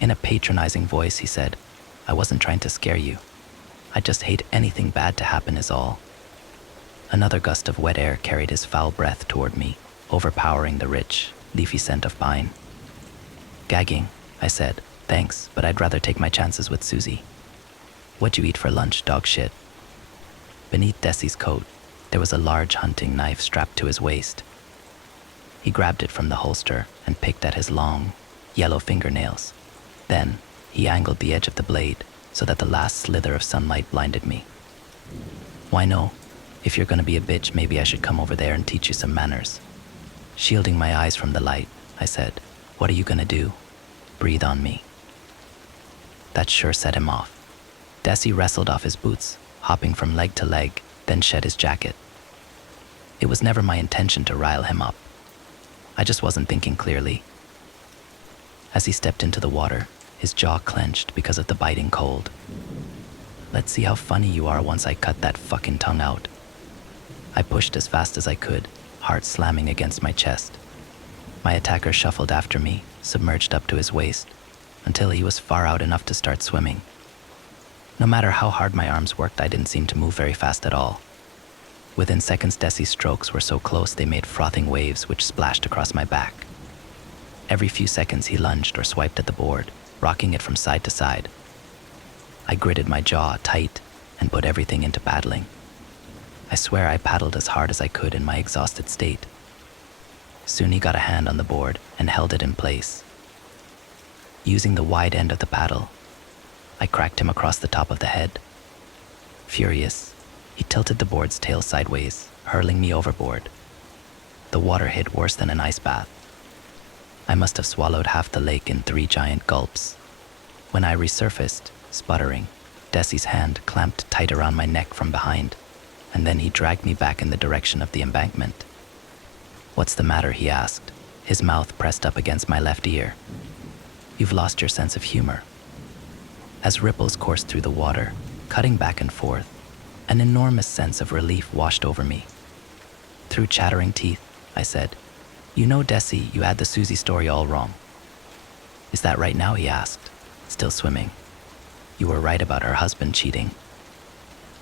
In a patronizing voice, he said, "I wasn't trying to scare you. I just hate anything bad to happen is all." Another gust of wet air carried his foul breath toward me, overpowering the rich, leafy scent of pine. Gagging, I said, "Thanks, but I'd rather take my chances with Susie." "What'd you eat for lunch, dog shit?" Beneath Desi's coat, there was a large hunting knife strapped to his waist. He grabbed it from the holster and picked at his long, yellow fingernails. Then, he angled the edge of the blade so that the last slither of sunlight blinded me. "Why no? If you're gonna be a bitch, maybe I should come over there and teach you some manners." Shielding my eyes from the light, I said, "What are you gonna do? Breathe on me." That sure set him off. Desi wrestled off his boots, hopping from leg to leg, then shed his jacket. It was never my intention to rile him up. I just wasn't thinking clearly. As he stepped into the water, his jaw clenched because of the biting cold. "Let's see how funny you are once I cut that fucking tongue out." I pushed as fast as I could, heart slamming against my chest. My attacker shuffled after me, submerged up to his waist, until he was far out enough to start swimming. No matter how hard my arms worked, I didn't seem to move very fast at all. Within seconds, Desi's strokes were so close they made frothing waves which splashed across my back. Every few seconds he lunged or swiped at the board, rocking it from side to side. I gritted my jaw tight and put everything into paddling. I swear I paddled as hard as I could in my exhausted state. Soon he got a hand on the board and held it in place. Using the wide end of the paddle, I cracked him across the top of the head. Furious, he tilted the board's tail sideways, hurling me overboard. The water hit worse than an ice bath. I must have swallowed half the lake in 3 giant gulps. When I resurfaced, sputtering, Desi's hand clamped tight around my neck from behind, and then he dragged me back in the direction of the embankment. "What's the matter?" he asked, his mouth pressed up against my left ear. "You've lost your sense of humor." As ripples coursed through the water, cutting back and forth, an enormous sense of relief washed over me. Through chattering teeth, I said, "You know, Desi, you had the Susie story all wrong." "Is that right now?" he asked, still swimming. "You were right about her husband cheating.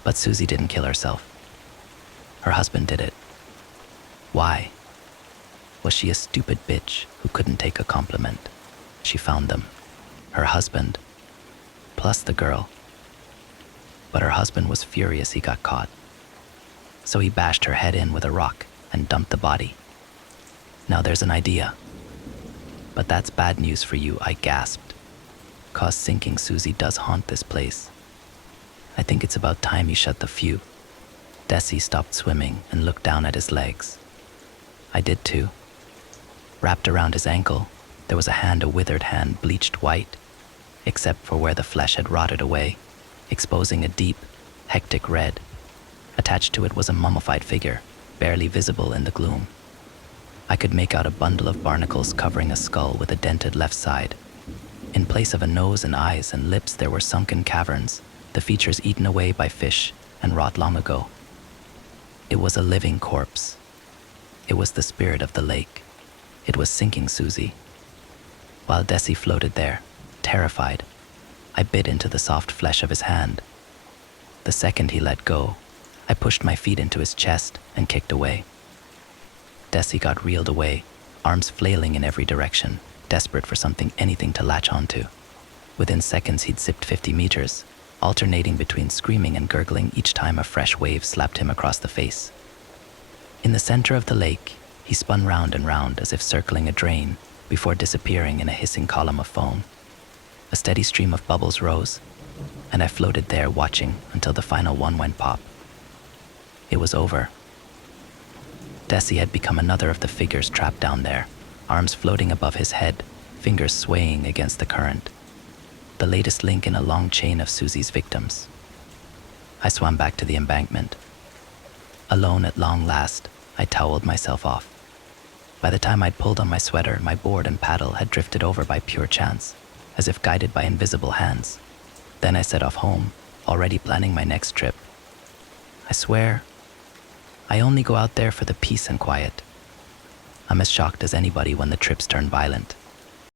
But Susie didn't kill herself. Her husband did it." "Why?" "Was she a stupid bitch who couldn't take a compliment? She found them. Her husband, plus the girl. But her husband was furious he got caught. So he bashed her head in with a rock and dumped the body. Now there's an idea." "But that's bad news for you," I gasped. "'Cause sinking Susie does haunt this place. I think it's about time you shut the fuse." Desi stopped swimming and looked down at his legs. I did too. Wrapped around his ankle, there was a withered hand bleached white, except for where the flesh had rotted away, exposing a deep, hectic red. Attached to it was a mummified figure, barely visible in the gloom. I could make out a bundle of barnacles covering a skull with a dented left side. In place of a nose and eyes and lips, there were sunken caverns, the features eaten away by fish and rot long ago. It was a living corpse. It was the spirit of the lake. It was sinking Susie. While Desi floated there, terrified, I bit into the soft flesh of his hand. The second he let go, I pushed my feet into his chest and kicked away. Desi got reeled away, arms flailing in every direction, desperate for anything to latch onto. Within seconds, he'd zipped 50 meters, alternating between screaming and gurgling each time a fresh wave slapped him across the face. In the center of the lake, he spun round and round as if circling a drain before disappearing in a hissing column of foam. A steady stream of bubbles rose, and I floated there watching until the final one went pop. It was over. Desi had become another of the figures trapped down there, arms floating above his head, fingers swaying against the current. The latest link in a long chain of Susie's victims. I swam back to the embankment. Alone at long last, I toweled myself off. By the time I'd pulled on my sweater, my board and paddle had drifted over by pure chance, as if guided by invisible hands. Then I set off home, already planning my next trip. I swear, I only go out there for the peace and quiet. I'm as shocked as anybody when the trips turn violent.